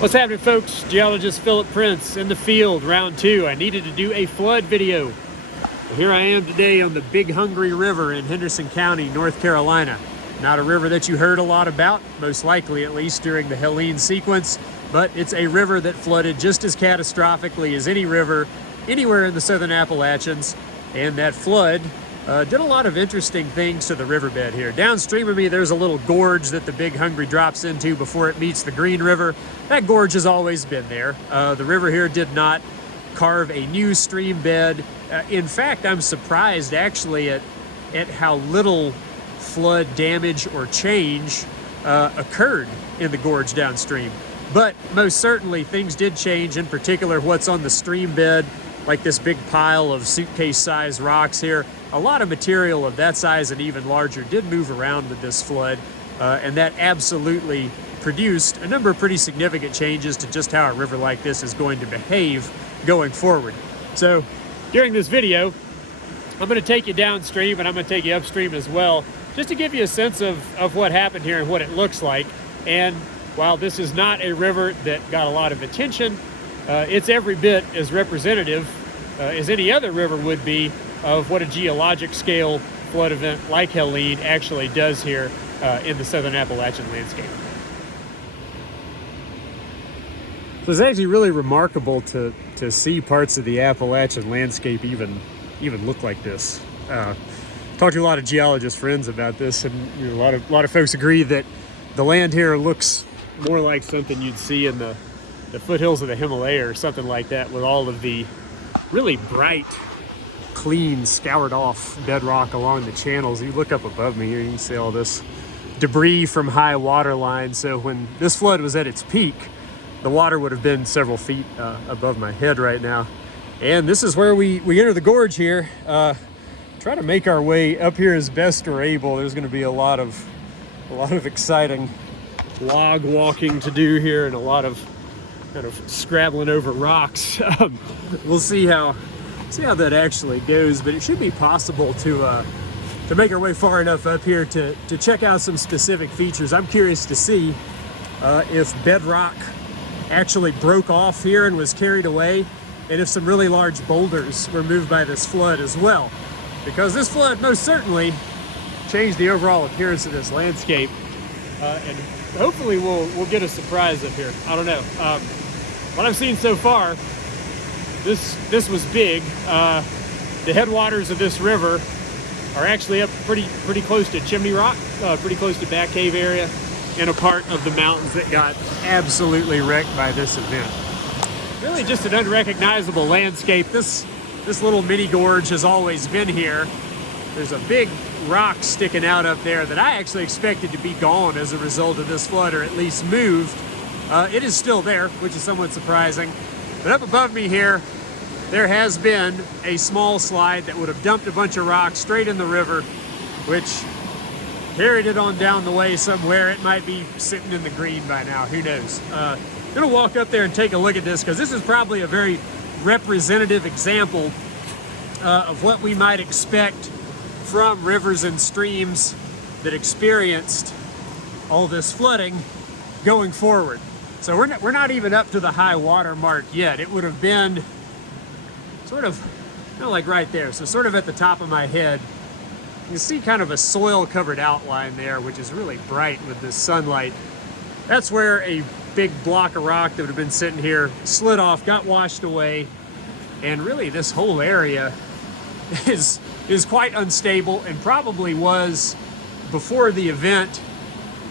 What's happening, folks? Geologist Philip Prince in the field, round two. I needed to do a flood video. Well, here I am today on the Big Hungry River in Henderson County, North Carolina. Not a river that you heard a lot about, most likely at least during the Helene sequence, but it's a river that flooded just as catastrophically as any river anywhere in the southern Appalachians, and that flood did a lot of interesting things to the riverbed here. Downstream of me, there's a little gorge that the Big Hungry drops into before it meets the Green River. That gorge has always been there. The river here did not carve a new stream bed. In fact, I'm surprised actually at how little flood damage or change occurred in the gorge downstream. But most certainly things did change, in particular what's on the stream bed, like this big pile of suitcase-sized rocks here. A lot of material of that size and even larger did move around with this flood, and that absolutely produced a number of pretty significant changes to just how a river like this is going to behave going forward. So during this video, I'm going to take you downstream and I'm going to take you upstream as well, just to give you a sense of what happened here and what it looks like. And while this is not a river that got a lot of attention, it's every bit as representative as any other river would be of what a geologic scale flood event like Helene actually does here in the southern Appalachian landscape. So it's actually really remarkable to see parts of the Appalachian landscape even look like this. Talked to a lot of geologist friends about this, and a lot of folks agree that the land here looks more like something you'd see in the foothills of the Himalaya or something like that, with all of the really bright, clean, scoured off bedrock along the channels. You look up above me here, you can see all this debris from high water line. So when this flood was at its peak, the water would have been several feet above my head right now. And this is where we enter the gorge here. Try to make our way up here as best we're able. There's going to be a lot of exciting log walking to do here, and a lot of kind of scrabbling over rocks. We'll see how that actually goes, but it should be possible to make our way far enough up here to check out some specific features. I'm curious to see if bedrock actually broke off here and was carried away, and if some really large boulders were moved by this flood as well, because this flood most certainly changed the overall appearance of this landscape, and hopefully we'll get a surprise up here. I don't know. What I've seen so far, this was big. The headwaters of this river are actually up pretty close to Chimney Rock, pretty close to Bat Cave area, and a part of the mountains that got absolutely wrecked by this event. Really just an unrecognizable landscape. This little mini gorge has always been here. There's a big rock sticking out up there that I actually expected to be gone as a result of this flood, or at least moved. It is still there, which is somewhat surprising. But up above me here, there has been a small slide that would have dumped a bunch of rocks straight in the river, which carried it on down the way somewhere. It might be sitting in the green by now, who knows. I'm gonna walk up there and take a look at this, because this is probably a very representative example of what we might expect from rivers and streams that experienced all this flooding going forward. So we're not even up to the high water mark yet. It would have been sort of, like right there, so sort of at the top of my head. You see kind of a soil covered outline there, which is really bright with this sunlight. That's where a big block of rock that would have been sitting here slid off, got washed away, and really this whole area is quite unstable, and probably was before the event.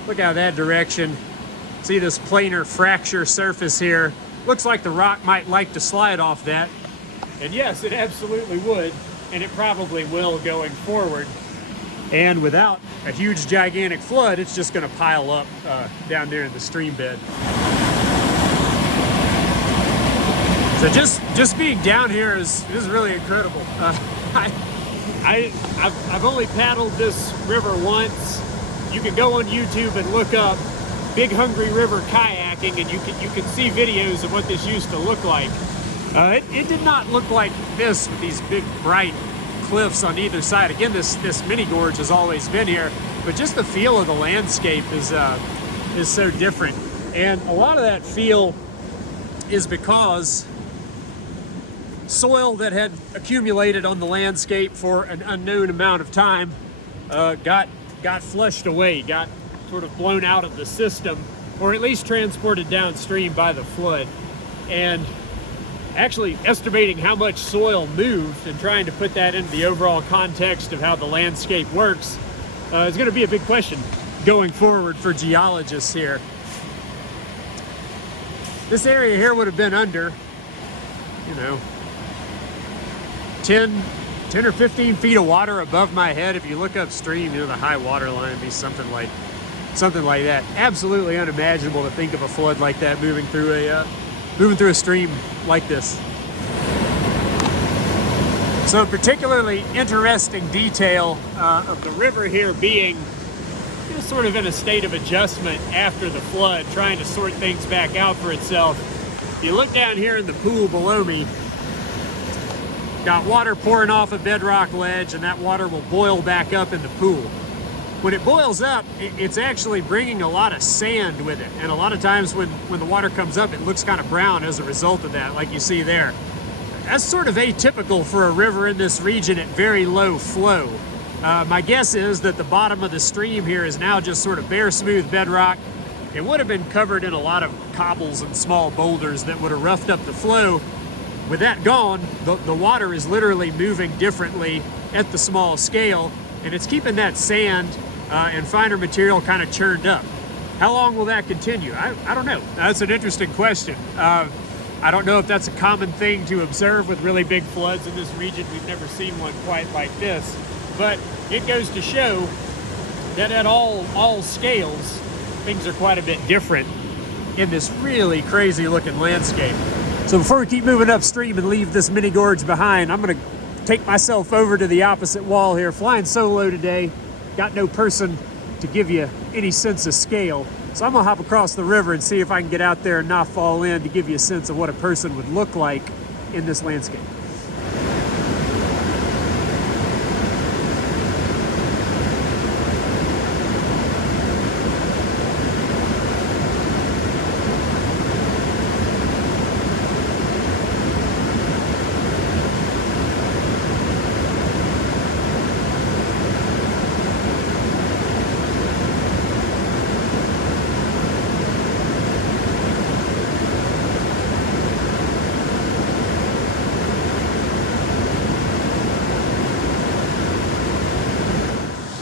Look out that direction. See this planar fracture surface here. Looks like the rock might like to slide off that. And yes, it absolutely would, and it probably will going forward. And without a huge, gigantic flood, it's just gonna pile up down there in the stream bed. So just being down here is really incredible. I've only paddled this river once. You can go on YouTube and look up Big Hungry River kayaking, and you can see videos of what this used to look like. It did not look like this with these big bright cliffs on either side. Again, this mini gorge has always been here, but just the feel of the landscape is so different. And a lot of that feel is because soil that had accumulated on the landscape for an unknown amount of time got flushed away, got sort of blown out of the system, or at least transported downstream by the flood. And actually estimating how much soil moved and trying to put that into the overall context of how the landscape works is going to be a big question going forward for geologists here. This area here would have been under, 10 or 15 feet of water above my head. If you look upstream, the high water line would be something like that. Absolutely unimaginable to think of a flood like that moving through a stream like this. So a particularly interesting detail of the river here being sort of in a state of adjustment after the flood, trying to sort things back out for itself. If you look down here in the pool below me, got water pouring off a bedrock ledge, and that water will boil back up in the pool. When it boils up, it's actually bringing a lot of sand with it. And a lot of times when the water comes up, it looks kind of brown as a result of that, like you see there. That's sort of atypical for a river in this region at very low flow. My guess is that the bottom of the stream here is now just sort of bare, smooth bedrock. It would have been covered in a lot of cobbles and small boulders that would have roughed up the flow. With that gone, the water is literally moving differently at the small scale, and it's keeping that sand and finer material kind of churned up. How long will that continue? I don't know. That's an interesting question. I don't know if that's a common thing to observe with really big floods in this region. We've never seen one quite like this. But it goes to show that at all scales, things are quite a bit different in this really crazy looking landscape. So before we keep moving upstream and leave this mini gorge behind, I'm gonna take myself over to the opposite wall here. Flying solo today, got no person to give you any sense of scale. So I'm gonna hop across the river and see if I can get out there and not fall in to give you a sense of what a person would look like in this landscape.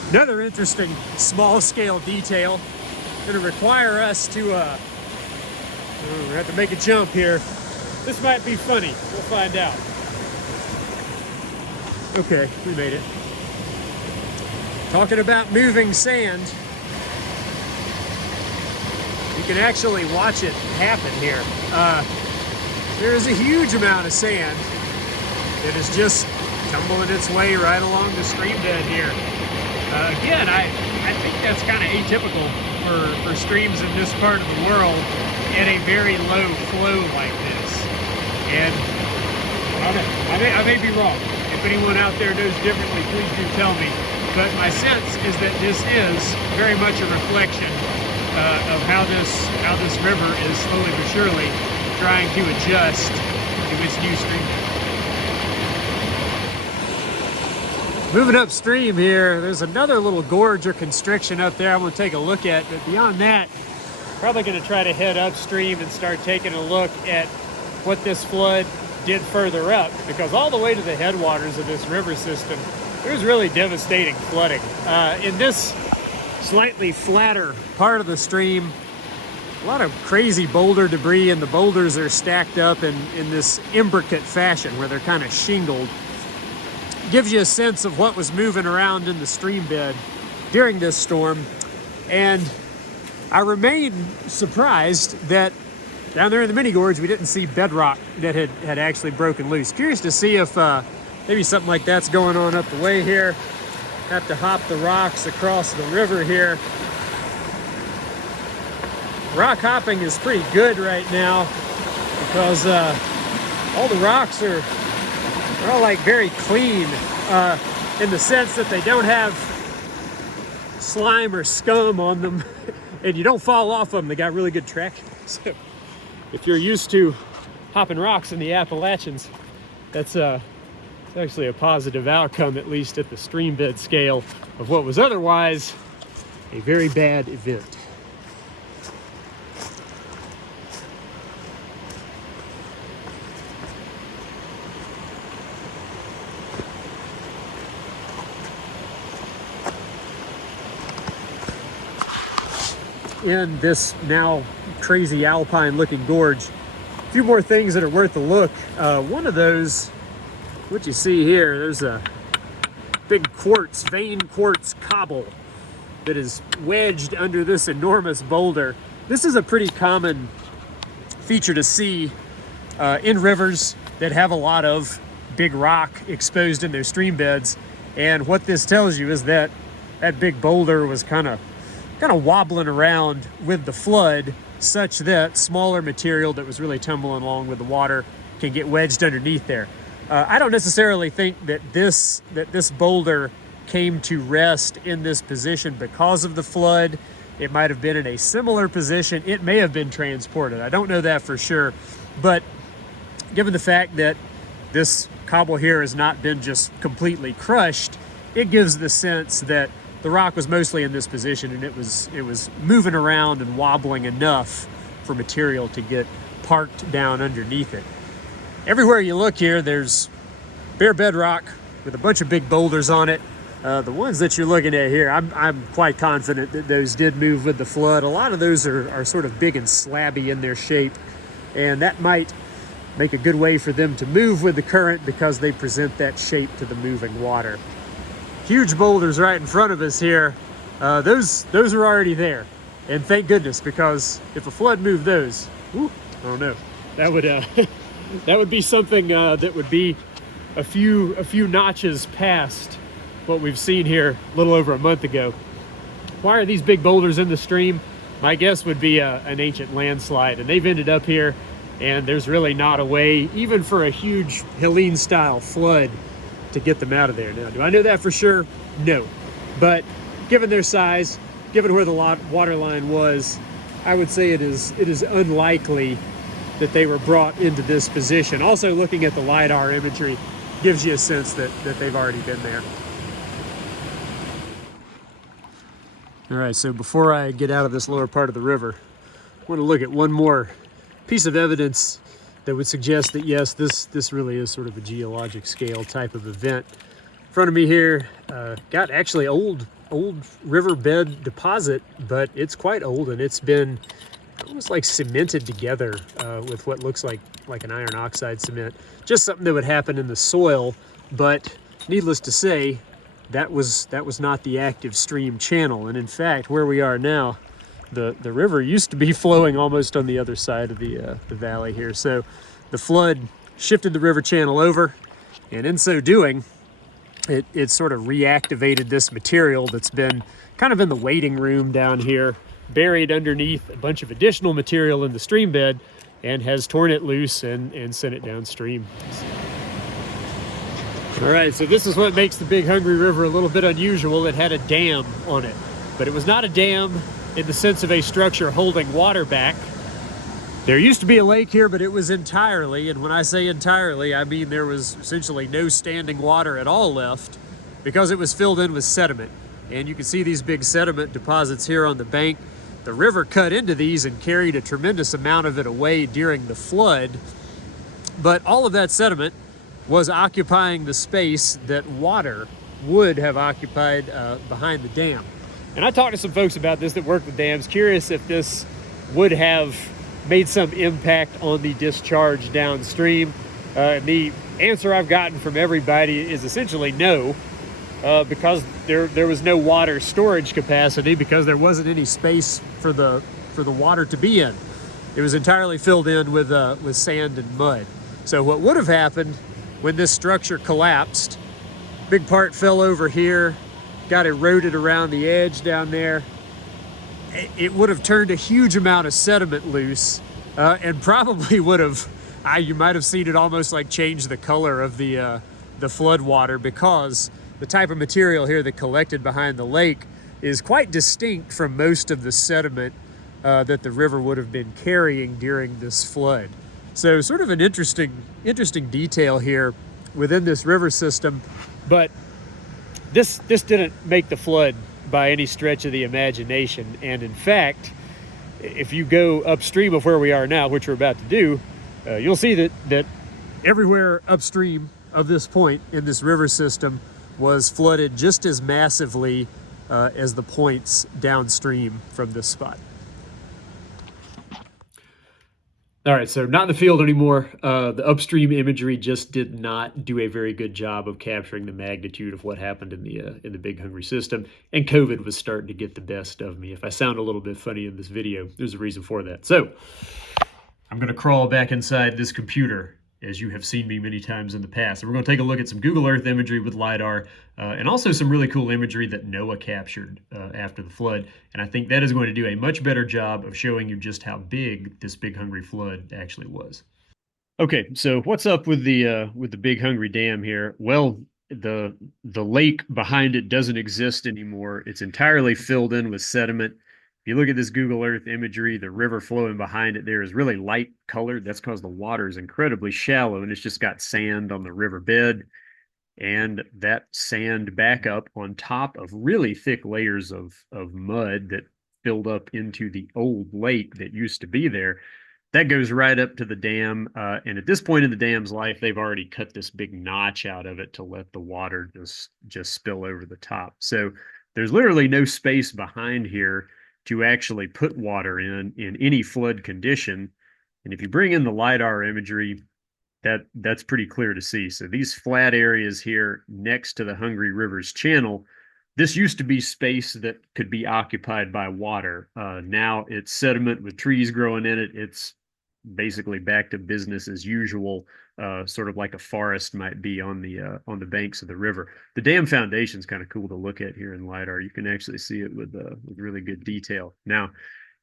Another interesting small-scale detail going to require us to we have to make a jump here. This might be funny. We'll find out. Okay, we made it. Talking about moving sand, you can actually watch it happen here. There is a huge amount of sand that is just tumbling its way right along the stream bed here. Again, I think that's kind of atypical for streams in this part of the world at a very low flow like this. And I may be wrong. If anyone out there knows differently, please do tell me. But my sense is that this is very much a reflection of how this river is slowly but surely trying to adjust to its new stream. Moving upstream here, there's another little gorge or constriction up there I'm going to take a look at, but beyond that, probably going to try to head upstream and start taking a look at what this flood did further up, because all the way to the headwaters of this river system, there's really devastating flooding. In this slightly flatter part of the stream, a lot of crazy boulder debris, and the boulders are stacked up in this imbricate fashion where they're kind of shingled. Gives you a sense of what was moving around in the stream bed during this storm. And I remain surprised that down there in the mini gorge we didn't see bedrock that had actually broken loose. Curious to see if maybe something like that's going on up the way here. Have to hop the rocks across the river here. Rock hopping is pretty good right now because all the rocks are they're all like very clean in the sense that they don't have slime or scum on them and you don't fall off them. They got really good traction. So if you're used to hopping rocks in the Appalachians, that's it's actually a positive outcome, at least at the stream bed scale of what was otherwise a very bad event. In this now crazy alpine looking gorge, a few more things that are worth a look. One of those, what you see here, there's a big vein quartz cobble that is wedged under this enormous boulder. This is a pretty common feature to see in rivers that have a lot of big rock exposed in their stream beds. And what this tells you is that that big boulder was kind of wobbling around with the flood, such that smaller material that was really tumbling along with the water can get wedged underneath there. I don't necessarily think that this boulder came to rest in this position because of the flood. It might have been in a similar position. It may have been transported. I don't know that for sure. But given the fact that this cobble here has not been just completely crushed, it gives the sense that the rock was mostly in this position, and it was moving around and wobbling enough for material to get parked down underneath it. Everywhere you look here, there's bare bedrock with a bunch of big boulders on it. The ones that you're looking at here, I'm quite confident that those did move with the flood. A lot of those are sort of big and slabby in their shape, and that might make a good way for them to move with the current because they present that shape to the moving water. Huge boulders right in front of us here. Those are already there, and thank goodness, because if a flood moved those, I don't know, that would that would be something that would be a few notches past what we've seen here a little over a month ago. Why are these big boulders in the stream? My guess would be an ancient landslide, and they've ended up here, and there's really not a way, even for a huge Helene style flood, to get them out of there. Now, do I know that for sure? No. But given their size, given where the water line was, I would say it is unlikely that they were brought into this position. Also, looking at the LiDAR imagery gives you a sense that they've already been there. All right, so before I get out of this lower part of the river, I want to look at one more piece of evidence that would suggest that yes, this really is sort of a geologic scale type of event. In front of me here, got actually old riverbed deposit, but it's quite old, and it's been almost like cemented together with what looks like an iron oxide cement. Just something that would happen in the soil, but needless to say, that was not the active stream channel. And in fact, where we are now, the river used to be flowing almost on the other side of the valley here. So the flood shifted the river channel over, and in so doing, it sort of reactivated this material that's been kind of in the waiting room down here, buried underneath a bunch of additional material in the stream bed, and has torn it loose and sent it downstream. All right, so this is what makes the Big Hungry River a little bit unusual. It had a dam on it, but it was not a dam in the sense of a structure holding water back. There used to be a lake here, but it was entirely, and when I say entirely, I mean there was essentially no standing water at all left because it was filled in with sediment. And you can see these big sediment deposits here on the bank. The river cut into these and carried a tremendous amount of it away during the flood. But all of that sediment was occupying the space that water would have occupied behind the dam. And I talked to some folks about this that work with dams, curious if this would have made some impact on the discharge downstream. The answer I've gotten from everybody is essentially no, because there was no water storage capacity because there wasn't any space for the water to be in. It was entirely filled in with sand and mud. So what would have happened when this structure collapsed, big part fell over here, got eroded around the edge down there. It would have turned a huge amount of sediment loose, and probably would have, you might have seen it almost like change the color of the flood water, because the type of material here that collected behind the lake is quite distinct from most of the sediment that the river would have been carrying during this flood. So sort of an interesting detail here within this river system. But this didn't make the flood by any stretch of the imagination. And in fact, if you go upstream of where we are now, which we're about to do, you'll see that everywhere upstream of this point in this river system was flooded just as massively as the points downstream from this spot. All right, so not in the field anymore. The upstream imagery just did not do a very good job of capturing the magnitude of what happened in the Big Hungry System, and COVID was starting to get the best of me. If I sound a little bit funny in this video, there's a reason for that. So I'm going to crawl back inside this computer, as you have seen me many times in the past. And we're going to take a look at some Google Earth imagery with LiDAR, and also some really cool imagery that NOAA captured after the flood. And I think that is going to do a much better job of showing you just how big this Big Hungry flood actually was. Okay, so what's up with the Big Hungry Dam here? Well, the lake behind it doesn't exist anymore. It's entirely filled in with sediment. If you look at this Google Earth imagery, the river flowing behind it there is really light colored. That's because the water is incredibly shallow and it's just got sand on the river bed. And that sand back up on top of really thick layers of mud that filled up into the old lake that used to be there, that goes right up to the dam. And at this point in the dam's life, they've already cut this big notch out of it to let the water just spill over the top. So there's literally no space behind here to actually put water in any flood condition. And if you bring in the LiDAR imagery, that's pretty clear to see. So these flat areas here next to the Hungry River's channel, this used to be space that could be occupied by water. Now it's sediment with trees growing in it. It's basically back to business as usual, sort of like a forest might be on the banks of the river. The dam foundation is kind of cool to look at here in LiDAR. You can actually see it with really good detail. Now,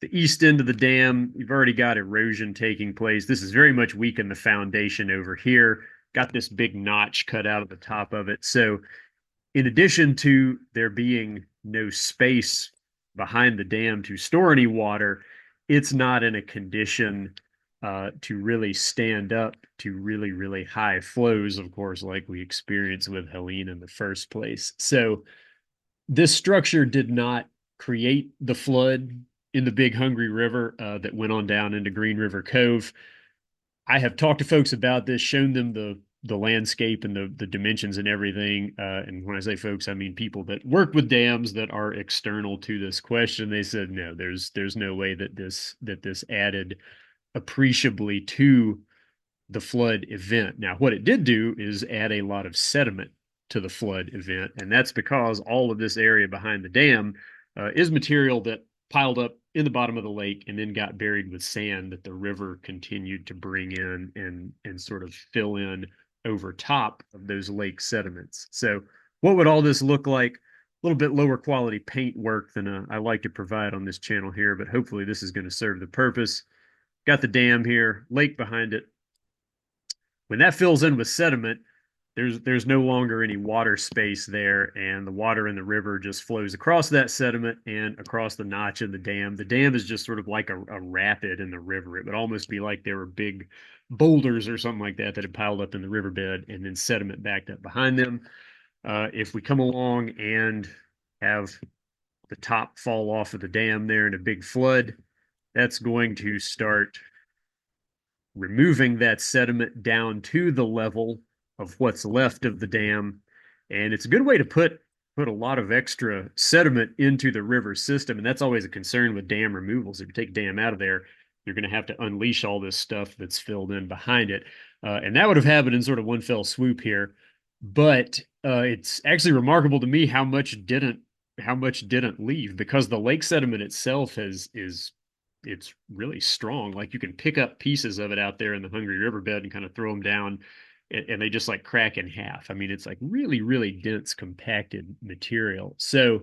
the east end of the dam, you've already got erosion taking place. This is very much weakened the foundation over here. Got this big notch cut out of the top of it. So in addition to there being no space behind the dam to store any water, it's not in a condition to really stand up to really, really high flows, of course, like we experienced with Helene in the first place. So this structure did not create the flood in the Big Hungry River that went on down into Green River Cove. I have talked to folks about this, shown them the landscape and the dimensions and everything. And when I say folks, I mean people that work with dams that are external to this question. They said no, there's no way that this added appreciably to the flood event. Now, what it did do is add a lot of sediment to the flood event, and that's because all of this area behind the dam is material that piled up in the bottom of the lake and then got buried with sand that the river continued to bring in and sort of fill in over top of those lake sediments. So what would all this look like? A little bit lower quality paint work than I like to provide on this channel here, but hopefully this is going to serve the purpose. Got the dam here, lake behind it. When that fills in with sediment, there's no longer any water space there, and the water in the river just flows across that sediment and across the notch in the dam. The dam is just sort of like a rapid in the river. It would almost be like there were big boulders or something like that had piled up in the riverbed and then sediment backed up behind them. If we come along and have the top fall off of the dam there in a big flood, that's going to start removing that sediment down to the level of what's left of the dam. And it's a good way to put a lot of extra sediment into the river system. And that's always a concern with dam removals. If you take a dam out of there, you're going to have to unleash all this stuff that's filled in behind it. And that would have happened in sort of one fell swoop here. But it's actually remarkable to me how much didn't leave, because the lake sediment itself it's really strong. Like you can pick up pieces of it out there in the Hungry Riverbed and kind of throw them down, and they just like crack in half. I mean, it's like really, really dense, compacted material. So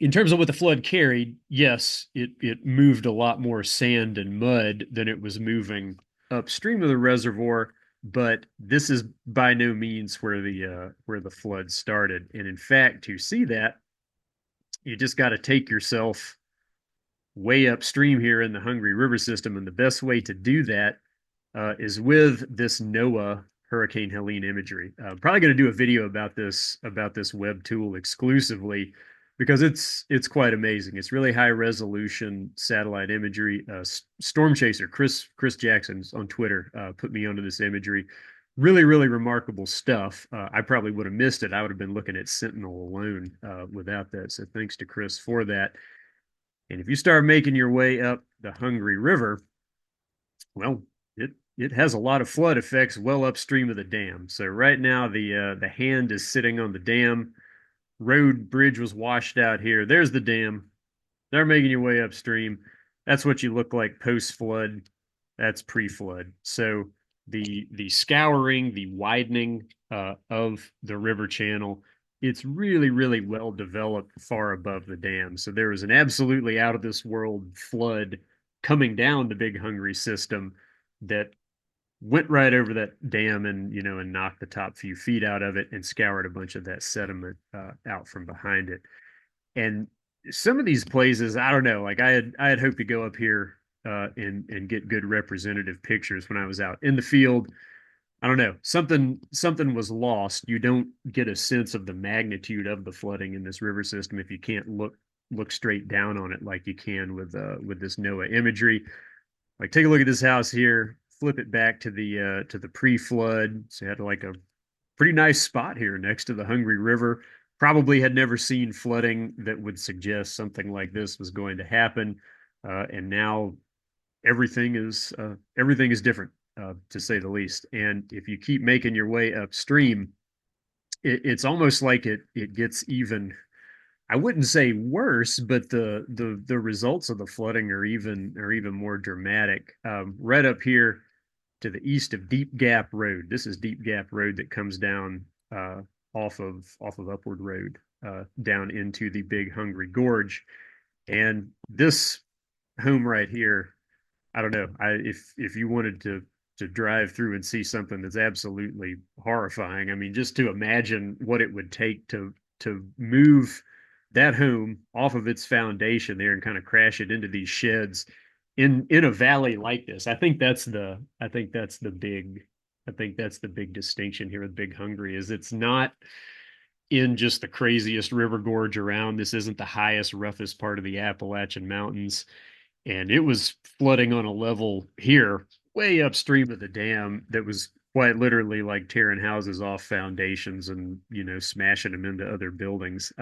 in terms of what the flood carried, yes, it moved a lot more sand and mud than it was moving upstream of the reservoir. But this is by no means where the flood started. And in fact, to see that, you just got to take yourself way upstream here in the Hungry River system. And the best way to do that is with this NOAA Hurricane Helene imagery. Probably going to do a video about this web tool exclusively because it's quite amazing. It's really high resolution satellite imagery. Storm Chaser Chris Jackson's on Twitter put me onto this imagery. Really remarkable stuff. I probably would have missed it. I would have been looking at Sentinel alone without that. So thanks to Chris for that. And if you start making your way up the Hungry River, well, it has a lot of flood effects well upstream of the dam. So right now the hand is sitting on the dam. Road bridge was washed out here. There's the dam. They're making your way upstream. That's what you look like post flood. That's pre flood. So the scouring, the widening of the river channel, it's really well developed far above the dam. So there was an absolutely out of this world flood coming down the Big Hungry system that went right over that dam and and knocked the top few feet out of it and scoured a bunch of that sediment out from behind it. And some of these places, I don't know, like I had hoped to go up here and get good representative pictures when I was out in the field. I don't know, something was lost. You don't get a sense of the magnitude of the flooding in this river system if you can't look straight down on it like you can with this NOAA imagery. Like take a look at this house here, flip it back to the pre-flood. So you had like a pretty nice spot here next to the Hungry River. Probably had never seen flooding that would suggest something like this was going to happen. And now everything is different, to say the least. And if you keep making your way upstream, it's almost like it gets even. I wouldn't say worse, but the results of the flooding are even more dramatic. Right up here to the east of Deep Gap Road. This is Deep Gap Road that comes down off of Upward Road down into the Big Hungry Gorge. And this home right here, I don't know. If you wanted to drive through and see something that's absolutely horrifying, I mean, just to imagine what it would take to move that home off of its foundation there and kind of crash it into these sheds in a valley like this. I think that's the big distinction here with Big Hungry is it's not in just the craziest river gorge around. This isn't the highest, roughest part of the Appalachian Mountains. And it was flooding on a level here way upstream of the dam that was quite literally like tearing houses off foundations and smashing them into other buildings.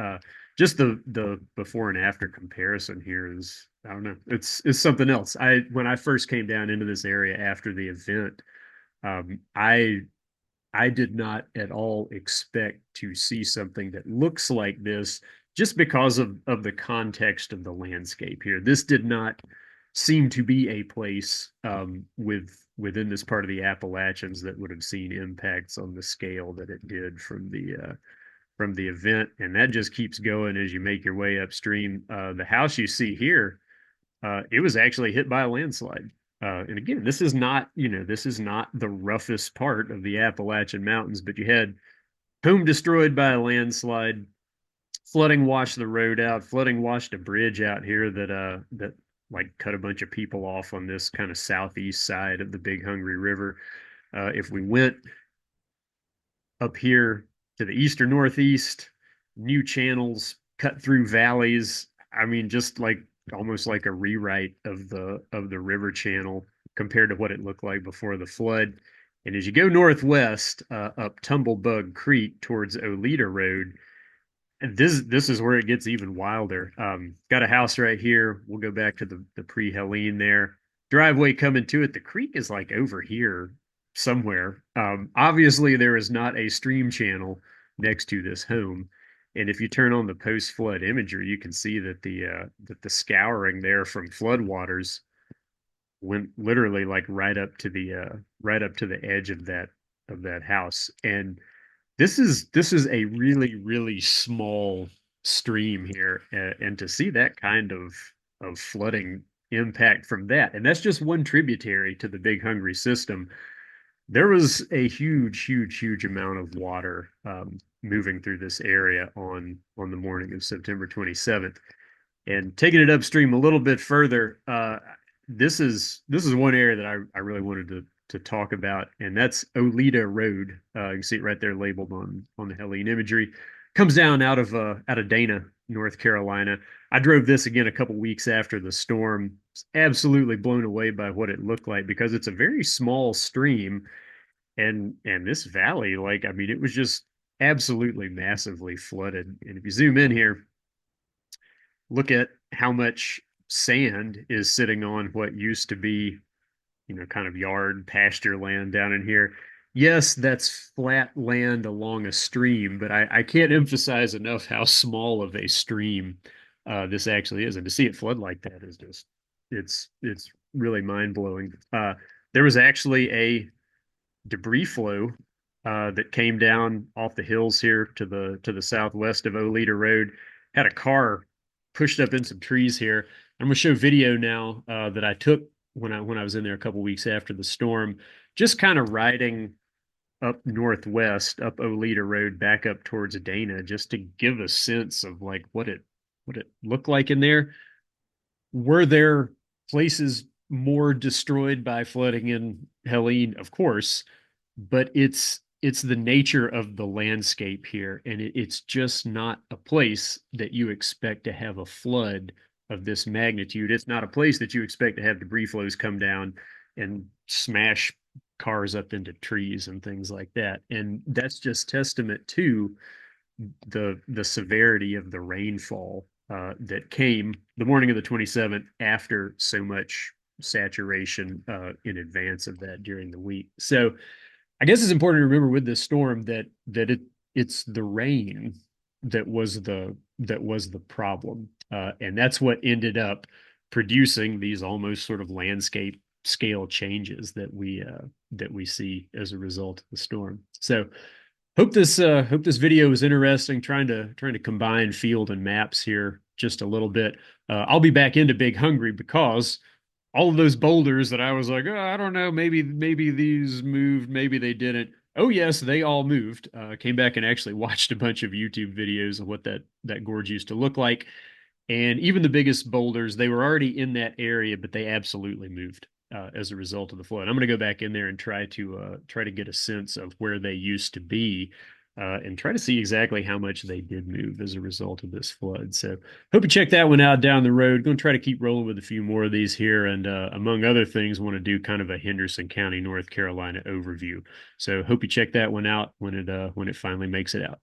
Just the before and after comparison here is, I don't know, it's something else. I When I first came down into this area after the event, um, I I did not at all expect to see something that looks like this just because of the context of the landscape here. This did not seem to be a place within this part of the Appalachians that would have seen impacts on the scale that it did from the event. And that just keeps going as you make your way upstream. The house you see here, it was actually hit by a landslide. And again, this is not the roughest part of the Appalachian Mountains, but you had home destroyed by a landslide, flooding washed the road out, flooding washed a bridge out here that like cut a bunch of people off on this kind of southeast side of the Big Hungry River. If we went up here to the east or northeast, new channels cut through valleys. I mean, just like almost like a rewrite of the river channel compared to what it looked like before the flood. And as you go northwest up Tumblebug Creek towards Oleta Road, and this is where it gets even wilder. Got a house right here. We'll go back to the pre-Helene there. Driveway coming to it. The creek is like over here somewhere. Obviously, there is not a stream channel next to this home. And if you turn on the post-flood imagery, you can see that the scouring there from floodwaters went literally like right up to the edge of that house. And this is a really small stream here, and to see that kind of flooding impact from that, and that's just one tributary to the Big Hungry system. There was a huge amount of water moving through this area on the morning of September 27th. And taking it upstream a little bit further, this is one area that I really wanted to talk about, and that's Oleta Road. You can see it right there labeled on the Helene imagery. Comes down out of Dana, North Carolina. I drove this again a couple weeks after the storm. Was absolutely blown away by what it looked like because it's a very small stream, and this valley, like I mean, it was just absolutely massively flooded. And if you zoom in here, look at how much sand is sitting on what used to be, kind of yard pasture land down in here. Yes, that's flat land along a stream, but I can't emphasize enough how small of a stream this actually is. And to see it flood like that is just, it's really mind blowing. There was actually a debris flow that came down off the hills here to the southwest of Oleta Road. Had a car pushed up in some trees here. I'm going to show video now that I took when I was in there a couple weeks after the storm, just kind of riding up northwest up Oleta Road back up towards Dana, just to give a sense of like what it looked like in there. Were there places more destroyed by flooding in Helene? Of course, but it's the nature of the landscape here, and it's just not a place that you expect to have a flood of this magnitude. It's not a place that you expect to have debris flows come down and smash cars up into trees and things like that. And that's just testament to the severity of the rainfall that came the morning of the 27th after so much saturation in advance of that during the week. So I guess it's important to remember with this storm that it's the rain that was the problem, and that's what ended up producing these almost sort of landscape scale changes that we see as a result of the storm. So hope this video was interesting. Trying to combine field and maps here just a little bit. I'll be back into Big Hungry because all of those boulders that I was like, oh, I don't know, maybe these moved, maybe they didn't. Oh yes, they all moved. Came back and actually watched a bunch of YouTube videos of what that gorge used to look like, and even the biggest boulders, they were already in that area, but they absolutely moved as a result of the flood. I'm going to go back in there and try to get a sense of where they used to be, and try to see exactly how much they did move as a result of this flood. So hope you check that one out down the road. Going to try to keep rolling with a few more of these here, and among other things, want to do kind of a Henderson County, North Carolina overview. So hope you check that one out when it finally makes it out.